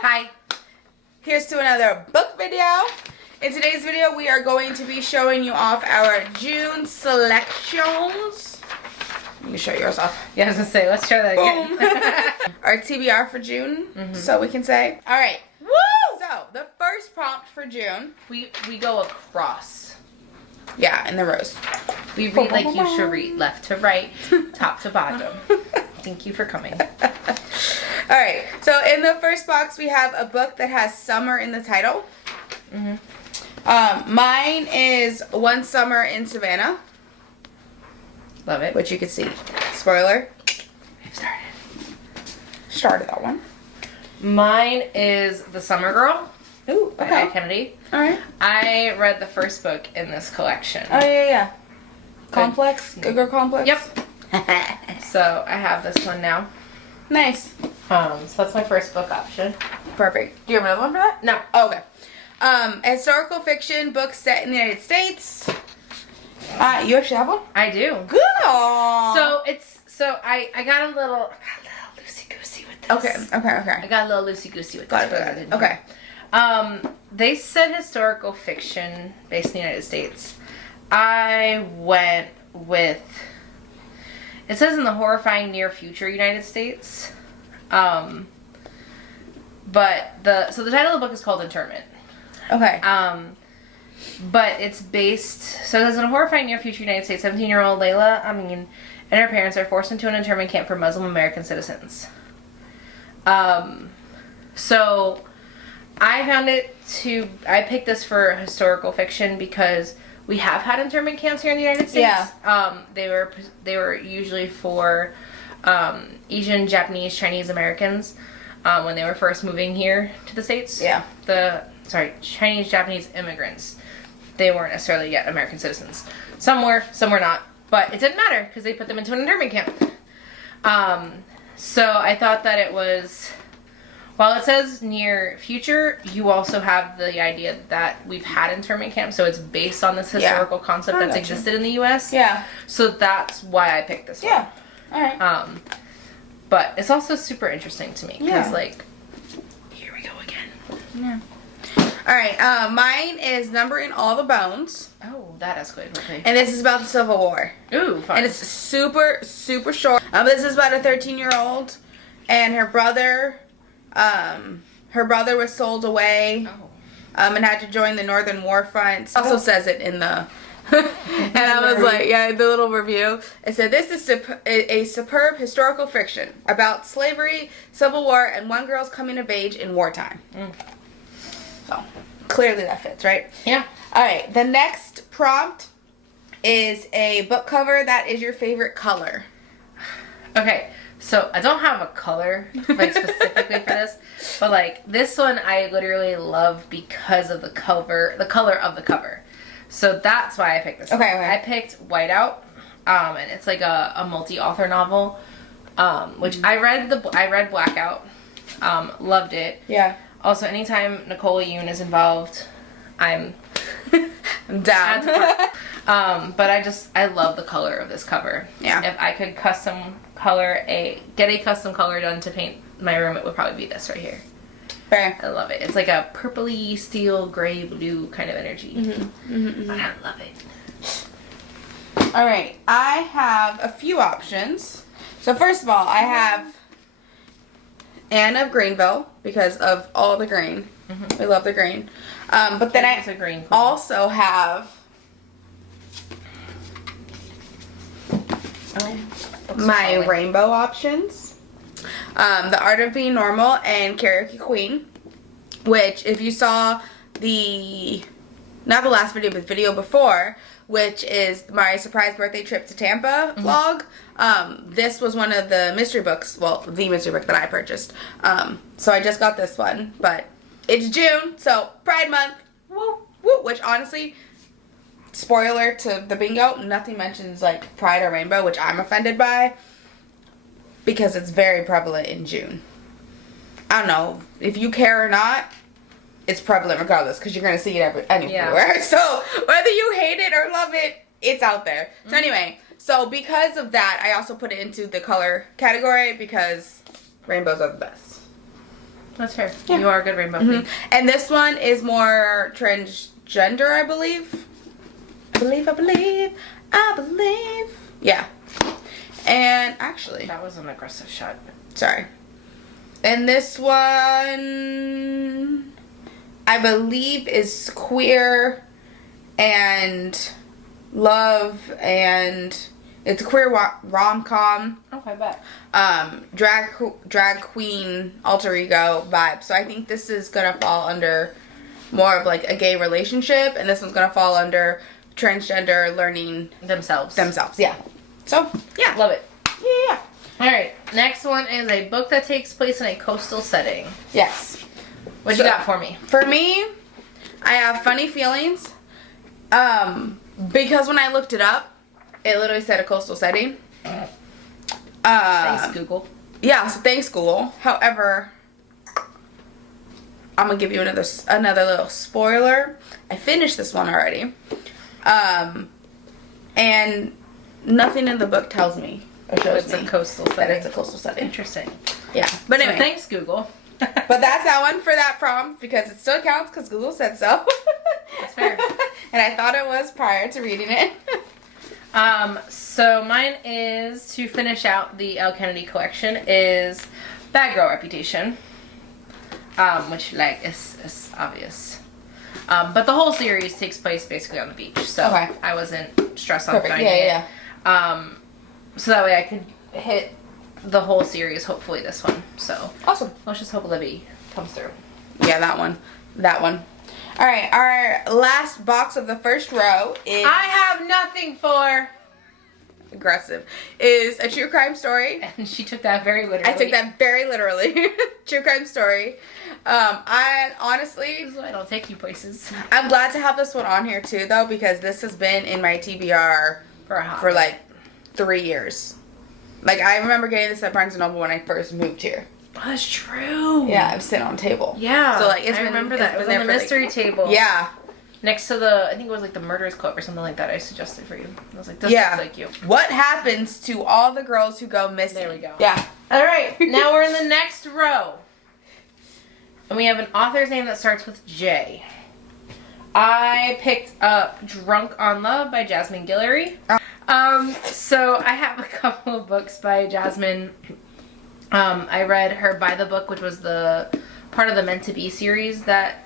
Hi. Here's to another book video. In today's video, we are going to be showing you off our June selections. You can show yours off. Yeah, I was gonna say, let's try that again. Our TBR for June, so we can say. All right. Woo! So, the first prompt for June. We go across. Yeah, in the rows. We read like you should read, left to right, top to bottom. Thank you for coming. All right. So, in the first box, we have a book that has summer in the title. Mine is One Summer in Savannah. Love it. Which you can see. Spoiler. We've started. Started that one. Mine is The Summer Girl. Ooh, by okay. Anne Kennedy. Alright. I read the first book in this collection. Oh, yeah. Complex? Good Girl Complex? Yep. So, I have this one now. Nice. So that's my first book option. Perfect. Do you have another one for that? No. Oh, okay. Historical fiction book set in the United States. You actually have one? I do. Good. Aww. So I got a little loosey-goosey with this. Okay. I got a little loosey-goosey with this. Got it. Okay. They said historical fiction based in the United States. I went with, it says in the horrifying near future United States. But the title of the book is called Internment. Okay. But it's based, so there's in a horrifying near future United States, 17-year-old Layla and her parents are forced into an internment camp for Muslim American citizens. So I picked this for historical fiction because we have had internment camps here in the United States. Yeah. They were usually for Asian, Japanese, Chinese Americans when they were first moving here to the States. Yeah. Chinese, Japanese immigrants. They weren't necessarily yet American citizens. Some were not. But it didn't matter because they put them into an internment camp. So I thought that it was, while it says near future, you also have the idea that we've had internment camps. So it's based on this historical concept that's existed in the U.S. Yeah. So that's why I picked this one. Yeah. All right. But it's also super interesting to me because, here we go again. Yeah. All right. Mine is Numbering All the Bones. Oh, that escalated quickly. And this is about the Civil War. Ooh, fun. And it's super, super short. This is about a 13-year-old and her brother. Her brother was sold away. Oh. And had to join the Northern War Front. Also says it in the... and I was like, yeah, the little review. It said, this is a superb historical fiction about slavery, Civil War, and one girl's coming of age in wartime. So, clearly that fits, right? Yeah. All right, the next prompt is a book cover that is your favorite color. Okay, so I don't have a color, specifically for this, but, this one I literally love because of the color of the cover. So that's why I picked this one. Okay. I picked Whiteout, and it's like a multi-author novel, which I read Blackout, loved it. Yeah. Also, anytime Nicole Yoon is involved, I'm down. But I love the color of this cover. Yeah. If I could get a custom color done to paint my room, it would probably be this right here. Fair. I love it. It's like a purpley, steel, gray, blue kind of energy. But I love it. All right, I have a few options. So first of all, I have Anne of Greenville because of all the green. We love the green. But then I also have my rainbow options. The Art of Being Normal and Karaoke Queen, which if you saw not the last video, but the video before, which is my surprise birthday trip to Tampa vlog, this was one of the mystery books, well, the mystery book that I purchased. So I just got this one, but it's June, so Pride Month, woo, woo, which honestly, spoiler to the bingo, nothing mentions Pride or Rainbow, which I'm offended by. Because it's very prevalent in June. I don't know if you care or not. It's prevalent regardless because you're gonna see it anywhere. Yeah. So whether you hate it or love it, it's out there. So anyway, so because of that, I also put it into the color category because rainbows are the best. That's fair. Yeah. You are a good rainbow queen. And this one is more transgender, I believe. I believe. Yeah. And actually, That was an aggressive shot. sorry. And this one, I believe, is queer and love, and it's a queer rom-com. Okay, bet. Drag queen alter ego vibe. So I think this is gonna fall under more of like a gay relationship, and this one's gonna fall under transgender learning Themselves. Yeah. So yeah. Love it. Yeah. All right. Next one is a book that takes place in a coastal setting. Yes. What you got for me? For me, I have funny feelings. Because when I looked it up, it literally said a coastal setting. Thanks, Google. Yeah, so thanks, Google. However, I'm gonna give you another little spoiler. I finished this one already. And nothing in the book tells me or shows It's me a coastal that setting. it's a coastal setting. Interesting. Yeah. But So anyway. thanks, Google. But that's that one for that prompt because it still counts because Google said so. That's fair. And I thought it was prior to reading it. So mine is, to finish out the L. Kennedy collection, is Bad Girl Reputation. Which, like, is obvious. But the whole series takes place basically on the beach. So Okay. I wasn't stressed on Perfect. finding it. Yeah. So that way I could hit the whole series, hopefully this one. So Awesome. let's just hope Libby comes through. Yeah, that one. All right, our last box of the first row is I have nothing for. aggressive. Is a true crime story. And she took that very literally. I took that very literally. True crime story. I honestly, This is why I don't take you places. I'm glad to have this one on here too, though, because this has been in my TBR for like 3 years. Like I remember getting this at Barnes and Noble when I first moved here. Oh, that's true. Yeah, I'm sitting on a table. Yeah. So like I remember that. It was on the mystery table. Yeah. Next to the, I think it was like the Murderers Club or something like that. I suggested for you. I was like, this Yeah. looks like you. What happens to all the girls who go missing? There we go. Yeah. All right. Now we're in the next row. And we have an author's name that starts with J. I picked up Drunk on Love by Jasmine Guillory. So I have a couple of books by Jasmine. I read her By the Book, which was the part of the Meant to Be series that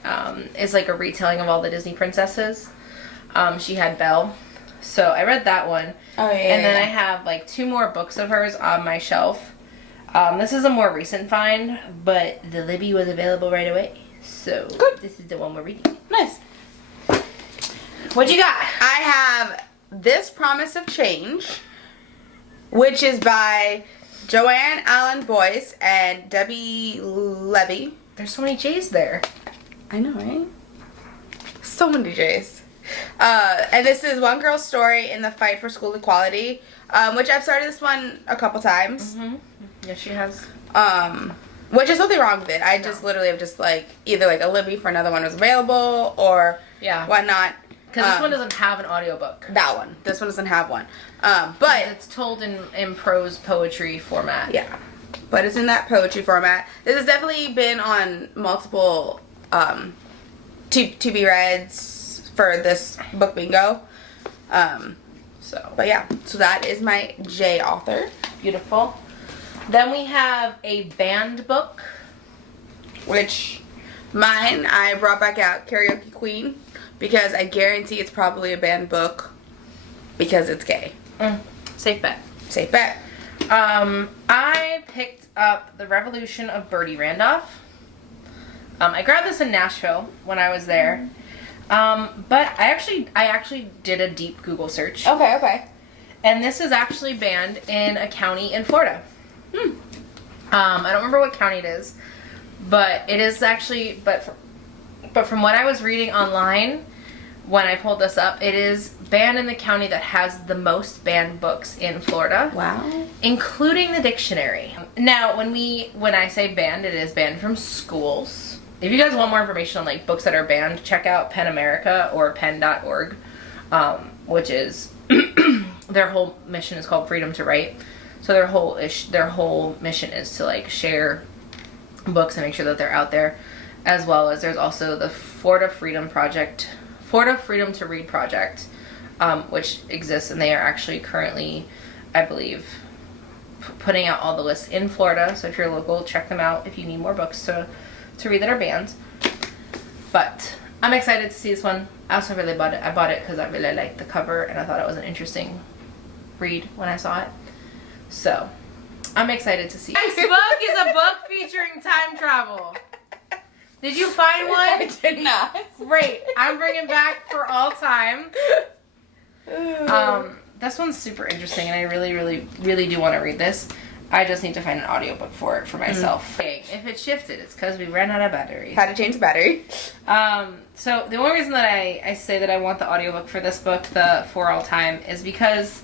is like a retelling of all the Disney princesses. She had Belle. So I read that one. Oh, yeah. And then I have like 2 more books of hers on my shelf. This is a more recent find, but the Libby was available right away. So Good. This is the one we're reading. Nice. What you got? I have This Promise of Change, which is by Joanne Allen Boyce and Debbie Levy. There's so many J's there. I know, right? So many J's. And this is one girl's story in the fight for school equality, which I've started this one a couple times. Mm-hmm. Yes, she has. Which is nothing wrong with it. I just literally have just like either like a Libby for another one was available or Yeah. whatnot. Because this one doesn't have an audiobook. That one. This one doesn't have one. But It's told in prose poetry format. yeah. But it's in that poetry format. This has definitely been on multiple to be reads for this book bingo. But yeah, so that is my J author. Beautiful. Then we have a banned book. Which mine, I brought back out Karaoke Queen because I guarantee it's probably a banned book because it's gay. Safe bet. Safe bet. I picked up The Revolution of Bertie Randolph. I grabbed this in Nashville when I was there. But I actually did a deep Google search. Okay. And this is actually banned in a county in Florida. I don't remember what county it is, but it is actually, but from what I was reading online when I pulled this up, it is banned in the county that has the most banned books in Florida. Wow. Including the dictionary. Now, when I say banned, it is banned from schools. If you guys want more information on like books that are banned, check out PEN America or pen.org, which is their whole mission is called Freedom to Write. So their whole mission is to like share books and make sure that they're out there, as well as there's also the Florida Freedom to Read Project, which exists, and they are actually currently, I believe, putting out all the lists in Florida. So if you're local, check them out if you need more books to read that are banned. But I'm excited to see this one. I also really bought it. I bought it because I really liked the cover and I thought it was an interesting read when I saw it. So I'm excited to see. This book is a book featuring time travel. Did you find one? I did not. Great. I'm bringing back For All Time. This one's super interesting, and I really, really, really do want to read this. I just need to find an audiobook for it for myself. Okay, if it shifted, it's because we ran out of battery. Had to change the battery. So the only reason that I say that I want the audiobook for this book, the For All Time, is because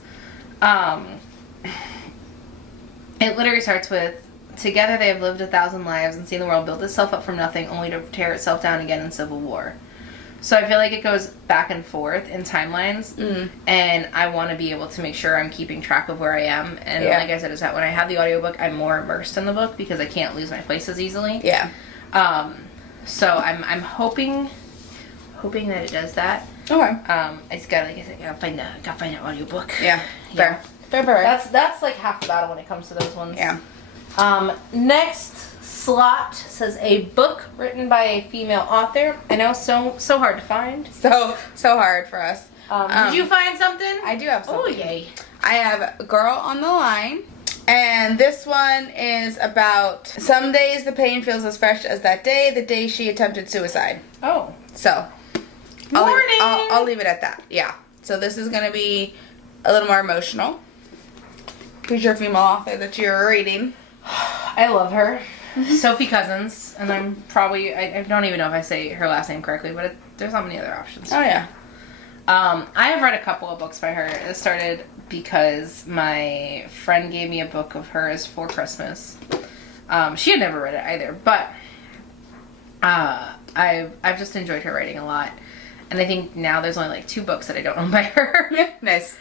it literally starts with, together they have lived 1,000 lives and seen the world build itself up from nothing only to tear itself down again in civil war. So I feel like it goes back and forth in timelines, and I want to be able to make sure I'm keeping track of where I am. And like I said, is that when I have the audiobook, I'm more immersed in the book because I can't lose my place as easily. Yeah. So I'm hoping that it does that. Okay. I just gotta find that audiobook. Yeah. Fair. Fair. That's like half the battle when it comes to those ones. Yeah. Next slot says a book written by a female author. I know, so hard to find. So hard for us. Did you find something? I do have something. Oh, yay. I have Girl on the Line. And this one is about some days the pain feels as fresh as that day, the day she attempted suicide. Oh. So, I'll leave it at that. Yeah. So this is going to be a little more emotional. Who's your female author that you're reading? I love her. Sophie Cousins, and I'm probably, I don't even know if I say her last name correctly, but there's not many other options. Oh, yeah. I have read a couple of books by her. It started because my friend gave me a book of hers for Christmas. She had never read it either, but I've just enjoyed her writing a lot. And I think now there's only like 2 books that I don't own by her. Yeah, nice.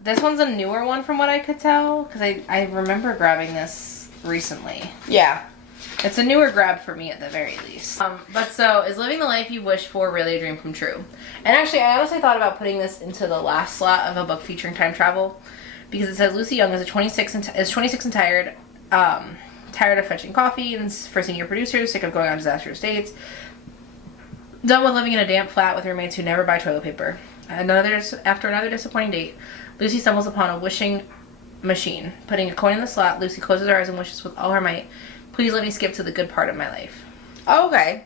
This one's a newer one from what I could tell, because I remember grabbing this recently. Yeah. It's a newer grab for me at the very least. But so, is living the life you wish for really a dream come true? And actually, I honestly thought about putting this into the last slot of a book featuring time travel, because it says Lucy Young is 26 and tired of fetching coffee and for senior producers, sick of going on disastrous dates, done with living in a damp flat with roommates who never buy toilet paper. After another disappointing date, Lucy stumbles upon a wishing machine. Putting a coin in the slot, Lucy closes her eyes and wishes with all her might, "Please let me skip to the good part of my life." Oh, okay.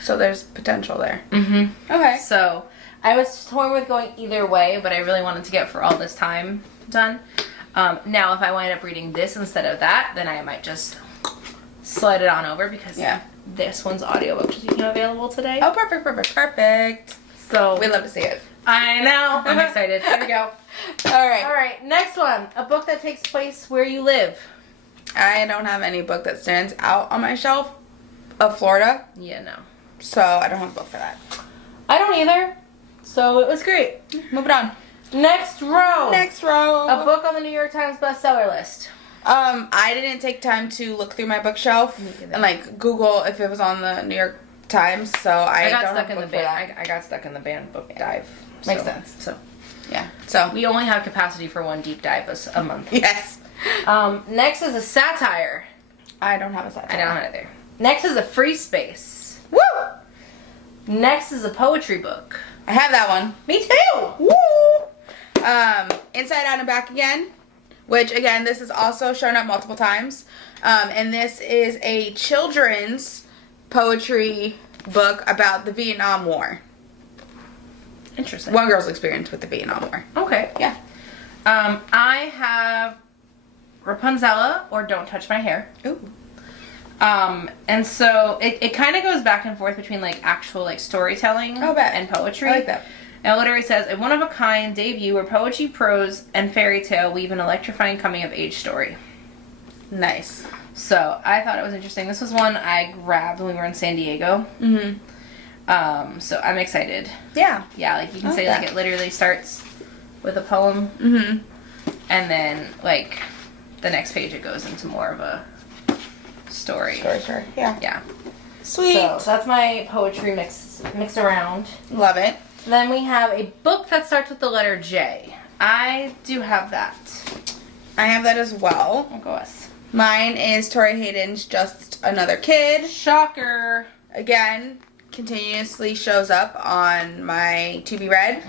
So there's potential there. Mm-hmm. Okay. So I was torn with going either way, but I really wanted to get For All This Time done. Now, if I wind up reading this instead of that, then I might just slide it on over because this one's audiobook just became available today. Oh, perfect. So we'd love to see it. I know. I'm excited. Here we go. All right. Next one. A book that takes place where you live. I don't have any book that stands out on my shelf of Florida. Yeah, no. So I don't have a book for that. I don't either. So it was great. Moving on. Next row. A book on the New York Times bestseller list. I didn't take time to look through my bookshelf and like Google if it was on the New York Times. So I got don't stuck have in a the book for band. that. I got stuck in the band book dive. Makes sense. So yeah. So we only have capacity for one deep dive a month. Yes. Next is a satire. I don't have a satire. I don't either. Next is a free space. Woo! Next is a poetry book. I have that one. Me too. Woo! Inside Out and Back Again, which again, this is also shown up multiple times. And this is a children's poetry book about the Vietnam War. Interesting. One girl's experience with the Vietnam War. Okay. Yeah. I have Rapunzel or Don't Touch My Hair. Ooh. And so it kind of goes back and forth between like actual like storytelling and poetry. I like that. And it literally says, a one-of-a-kind debut where poetry, prose, and fairy tale weave an electrifying coming-of-age story. Nice. So I thought it was interesting. This was one I grabbed when we were in San Diego. Mm-hmm. So I'm excited. Yeah. Yeah, like you can say like it literally starts with a poem. Mm-hmm. And then like the next page it goes into more of a story. Story. Yeah. Yeah. Sweet. So that's my poetry mixed around. Love it. Then we have a book that starts with the letter J. I do have that. I have that as well. I'll go us. Mine is Tori Hayden's Just Another Kid. Shocker. Again, continuously shows up on my to be read.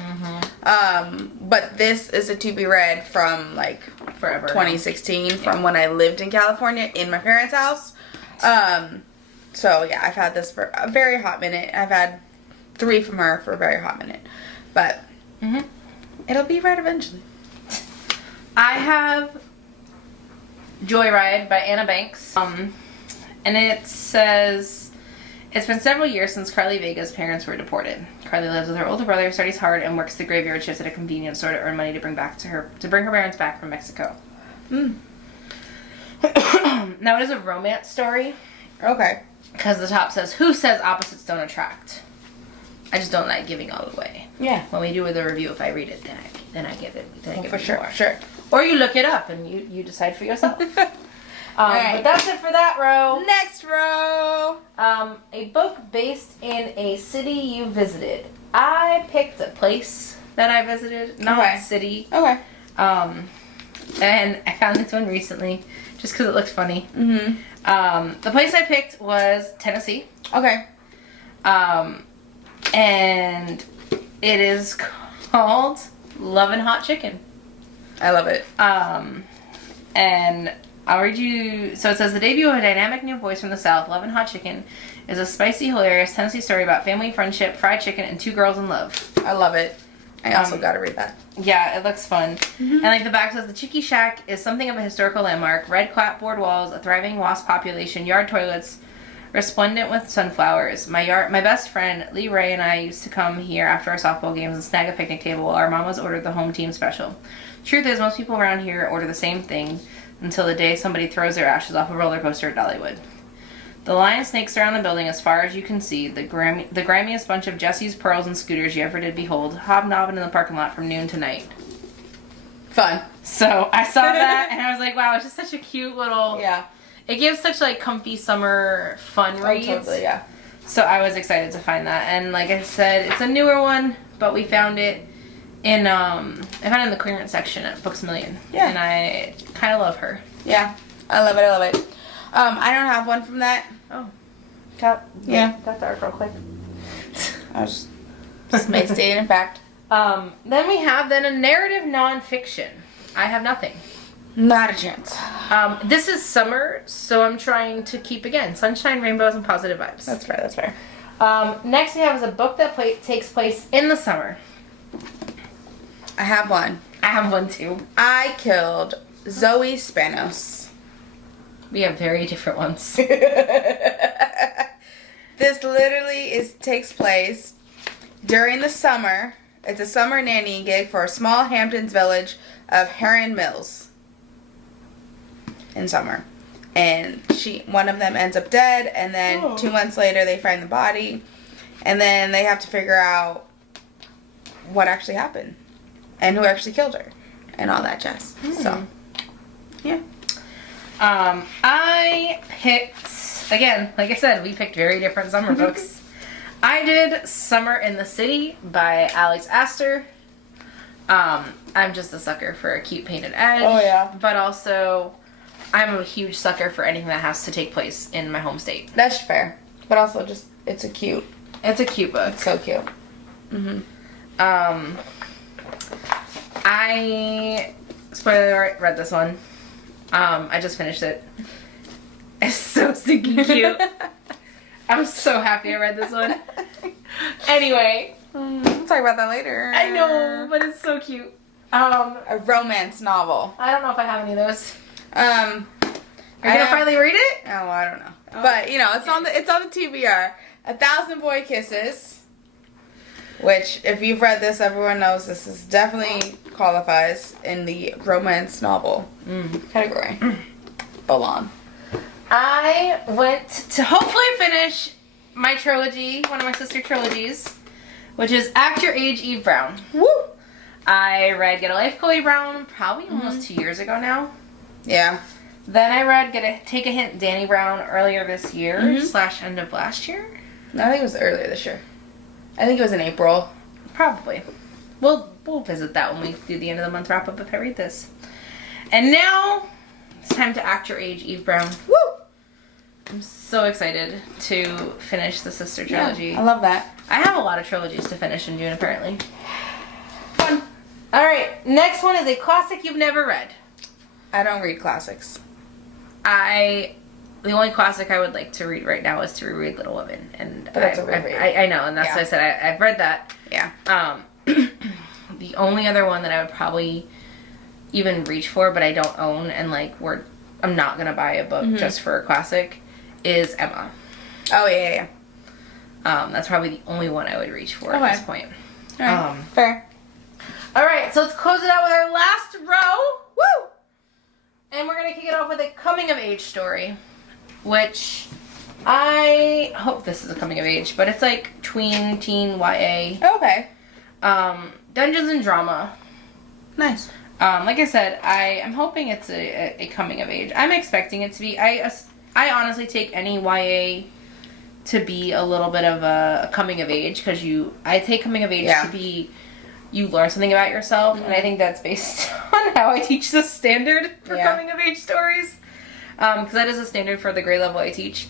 But this is a to be read from like Forever. 2016 from when I lived in California in my parents' house. So yeah, I've had this for a very hot minute. I've had 3 from her for a very hot minute. But it'll be read eventually. I have Joyride by Anna Banks. And it says, it's been several years since Carly Vega's parents were deported. Carly lives with her older brother, studies hard, and works the graveyard shifts at a convenience store to earn money to bring her parents back from Mexico. Now it is a romance story. Okay. Because the top says, who says opposites don't attract? I just don't like giving all away. Yeah. When we do the review, if I read it, then I give it. Then I give for it sure. more. Sure. Or you look it up and you decide for yourself. Right. But that's it for that row. Next row. A book based in a city you visited. I picked a place that I visited, not a city. Okay. And I found this one recently just because it looks funny. The place I picked was Tennessee. Okay. And it is called Lovin' Hot Chicken. I love it. And I'll read you. So it says, the debut of a dynamic new voice from the South, Lovin' Hot Chicken, is a spicy, hilarious Tennessee story about family, friendship, fried chicken, and 2 girls in love. I love it. I also gotta read that. Yeah, it looks fun. And like the back says, the Cheeky Shack is something of a historical landmark. Red clapboard walls, a thriving wasp population, yard toilets, resplendent with sunflowers. My best friend Lee Ray and I used to come here after our softball games and snag a picnic table while our mamas ordered the home team special. Truth is, most people around here order the same thing until the day somebody throws their ashes off a roller coaster at Dollywood. The line snakes around the building as far as you can see, the grimiest bunch of Jesse's, pearls, and scooters you ever did behold, hobnobbing in the parking lot from noon to night. Fun. So I saw that and I was like, wow, it's just such a cute little... Yeah. It gives such like comfy summer fun reads. Totally, yeah. So I was excited to find that. And like I said, it's a newer one, but we found it in I found it in the clearance section at Books A Million. Yeah. And I kind of love her. Yeah. I love it. I don't have one from that. Oh. Got the arc real quick. I was just stating in fact. Then we have a narrative nonfiction. I have nothing. Not a chance. This is summer, so I'm trying to keep, again, sunshine, rainbows, and positive vibes. That's fair. Next we have is a book that takes place in the summer. I have one. I have one too. I killed Zoe Spanos. We have very different ones. This literally takes place during the summer. It's a summer nannying gig for a small Hamptons village of Heron Mills in summer. And one of them ends up dead, and then 2 months later they find the body, and then they have to figure out what actually happened and who actually killed her and all that jazz. So, yeah. I picked, again, like I said, we picked very different summer books. I did Summer in the City by Alex Astor. I'm just a sucker for a cute painted edge. Oh, yeah. But also, I'm a huge sucker for anything that has to take place in my home state. That's fair. But also just, it's a cute book. It's so cute. I, spoiler alert, read this one. I just finished it. It's so stinking cute. I'm so happy I read this one. Anyway. We'll talk about that later. I know, but it's so cute. A romance novel. I don't know if I have any of those. Are you gonna finally read it? Oh, I don't know. Oh, but you know, it's on the TBR. 1,000 Boy Kisses. Which, if you've read this, everyone knows this is definitely qualifies in the romance novel category. Belong. I went to hopefully finish my trilogy, one of my sister trilogies, which is Act Your Age, Eve Brown. Woo! I read Get a Life, Chloe Brown, probably almost 2 years ago now. Yeah. Then I read Take a Hint, Danny Brown earlier this year / end of last year. No, I think it was earlier this year. I think it was in April. Probably. We'll visit that when we do the end of the month wrap up if I read this. And now it's time to act your age, Eve Brown. Woo! I'm so excited to finish the sister trilogy. Yeah, I love that. I have a lot of trilogies to finish in June, apparently. Fun. All right, next one is a classic you've never read. I don't read classics. The only classic I would like to read right now is to reread Little Women, and that's a reread. I know, and that's why I said I've read that. Yeah. The only other one that I would probably even reach for, but I don't own, and I'm not gonna buy a book just for a classic, is Emma. Oh yeah. That's probably the only one I would reach for at this point. All right. Fair. All right, so let's close it out with our last row. Woo! And we're going to kick it off with a coming-of-age story, which I hope this is a coming-of-age, but it's like tween, teen, YA. Okay. Dungeons and Drama. Nice. Like I said, I am hoping it's a coming-of-age. I'm expecting it to be. I honestly take any YA to be a little bit of a coming-of-age, because I take coming-of-age to be... You learn something about yourself, and I think that's based on how I teach the standard for coming-of-age stories. Because that is a standard for the grade level I teach,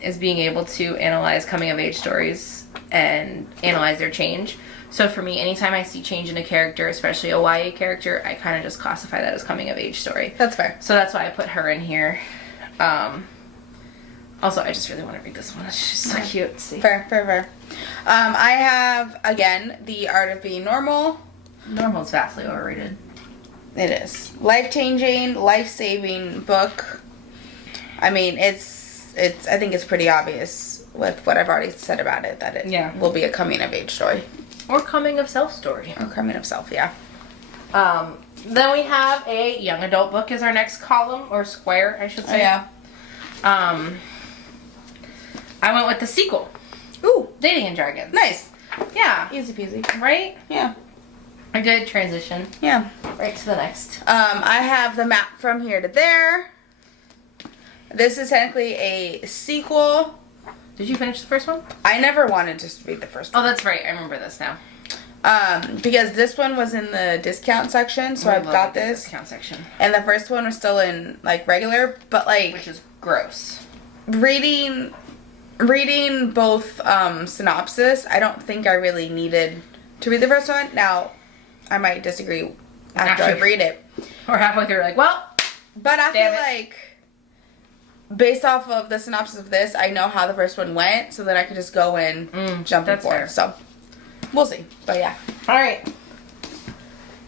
is being able to analyze coming-of-age stories and analyze their change. So for me, anytime I see change in a character, especially a YA character, I kind of just classify that as coming-of-age story. That's fair. So that's why I put her in here. Also, I just really want to read this one. It's just so cute. See? Fair. I have, again, The Art of Being Normal. Normal's vastly overrated. It is. Life-changing, life-saving book. I mean, I think it's pretty obvious with what I've already said about it, that it will be a coming-of-age story. Or coming-of-self story. Or coming-of-self, yeah. Then we have a young adult book as our next column, or square, I should say. Oh, yeah. I went with the sequel. Ooh. Dating and Dragons. Nice. Yeah. Easy peasy. Right? Yeah. A good transition. Yeah. Right to the next. I have The Map from Here to There. This is technically a sequel. Did you finish the first one? I never wanted to read the first one. Oh, that's right. I remember this now. Because this one was in the discount section, so I got this. Discount section. And the first one was still in, regular, but, which is gross. Reading both synopsis, I don't think I really needed to read the first one. Now, I might disagree after I read it. Or halfway through, well. But I feel like, based off of the synopsis of this, I know how the first one went, so that I could just go in jumping forward. So, we'll see. But yeah. All right.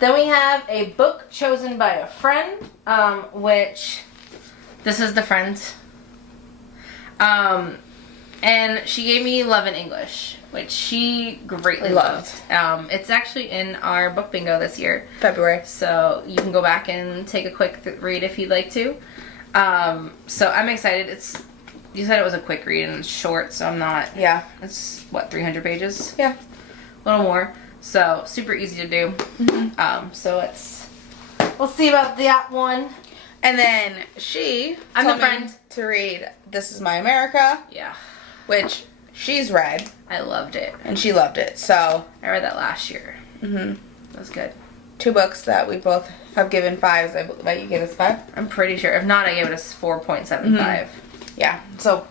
Then we have a book chosen by a friend, which this is the friend. And she gave me Love in English, which she greatly loved. It's actually in our book bingo this year. February. So you can go back and take a quick read if you'd like to. So I'm excited. You said it was a quick read and it's short, so I'm not... Yeah. It's, 300 pages? Yeah. A little more. So super easy to do. So we'll see about that one. And then I'm the friend to read This Is My America. Yeah. Which she's read. I loved it. And she loved it, so. I read that last year. That was good. 2 books that we both have given 5s. I bet you gave us 5? I'm pretty sure. If not, I gave it a 4.75. Yeah, so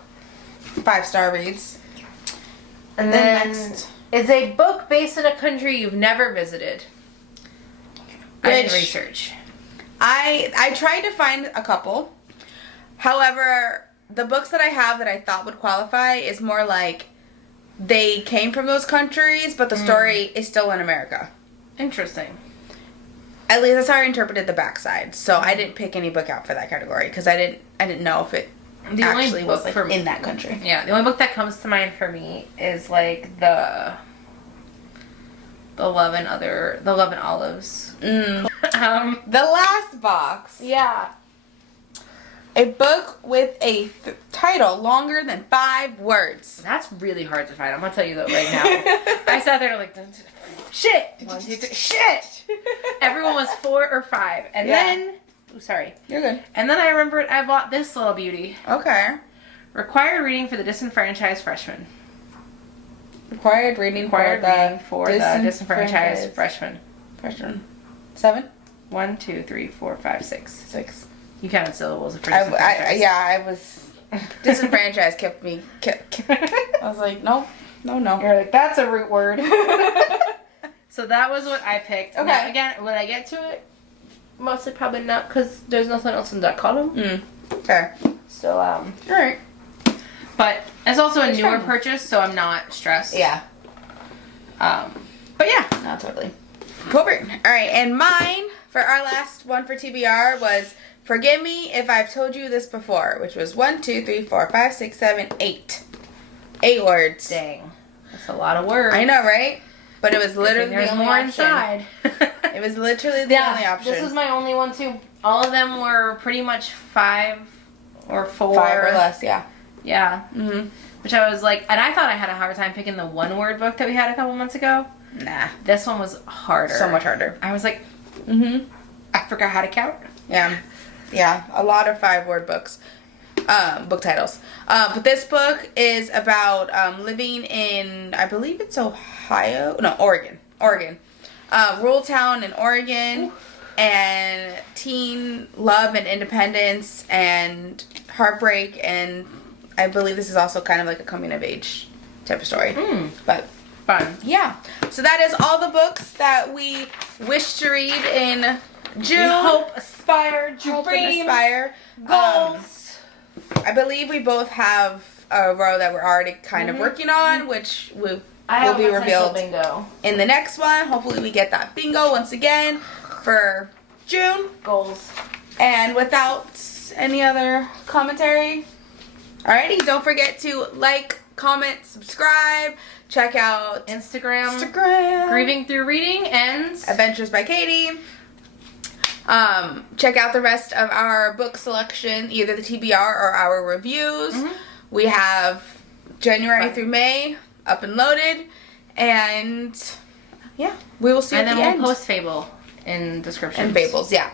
5-star reads. And then next is a book based in a country you've never visited. I did research. I tried to find a couple. However, the books that I have that I thought would qualify is more like they came from those countries, but the story is still in America. Interesting. At least that's how I interpreted the backside. So I didn't pick any book out for that category because I didn't know if it actually was in that country. Yeah, the only book that comes to mind for me is the Love and Olives. The last box. Yeah. A book with a title longer than 5 words. That's really hard to find. I'm gonna tell you that right now. I sat there shit. 1, 2, 3, shit. Everyone was 4 or 5, and then Ooh, sorry. You're good. And then I remembered I bought this little beauty. Okay. Required reading for the disenfranchised freshman. Required reading for the disenfranchised freshman. Freshman. 7? 1, 2, 3, 4, 5, 6. 6. You counted syllables for disenfranchised. I was... Disenfranchised kept me... I was like, no. You're like, that's a root word. So that was what I picked. Okay. Now, again, when I get to it, mostly probably not, because there's nothing else in that column. Fair. So, Alright. But it's also a newer purchase, so I'm not stressed. Yeah. But yeah. No, totally. Colbert. Alright, and mine, for our last one for TBR, was Forgive Me If I've Told You This Before, which was 1, 2, 3, 4, 5, 6, 7, 8. 8 words. Dang. That's a lot of words. I know, right? But it was literally the only option. Inside. It was literally the only option. This was my only one too. All of them were pretty much 5 or 4. 5 or less, yeah. Yeah. Which I was like, and I thought I had a hard time picking the one-word book that we had a couple months ago. Nah. This one was harder. So much harder. I was like, I forgot how to count. Yeah. Yeah, a lot of 5-word books. Book titles. But this book is about living in, I believe it's Oregon. Rural town in Oregon. And teen love and independence and heartbreak, and I believe this is also kind of like a coming of age type of story. But fun. Yeah. So that is all the books that we wish to read in June. We hope, aspire, Hope dream, and aspire. goals. I believe we both have a row that we're already kind of working on, which will be revealed bingo. in the next one. Hopefully we get that bingo once again for June. Goals. And without any other commentary, alrighty, don't forget to like, comment, subscribe, check out Instagram. Grieving Through Reading and Adventures by Katie. Check out the rest of our book selection, either the TBR or our reviews. We have January through May up and loaded, and yeah, we will see you at the end. And then we'll post Fable in description. And Fables, yeah.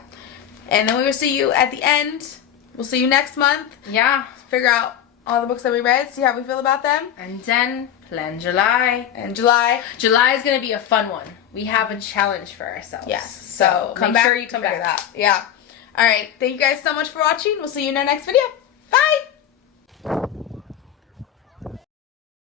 And then we will see you at the end. We'll see you next month. Yeah. Figure out all the books that we read, see how we feel about them. And then plan July. And July. July is going to be a fun one. We have a challenge for ourselves. Yes. So come back. Make sure you come back. back. Yeah. All right. Thank you guys so much for watching. We'll see you in our next video. Bye.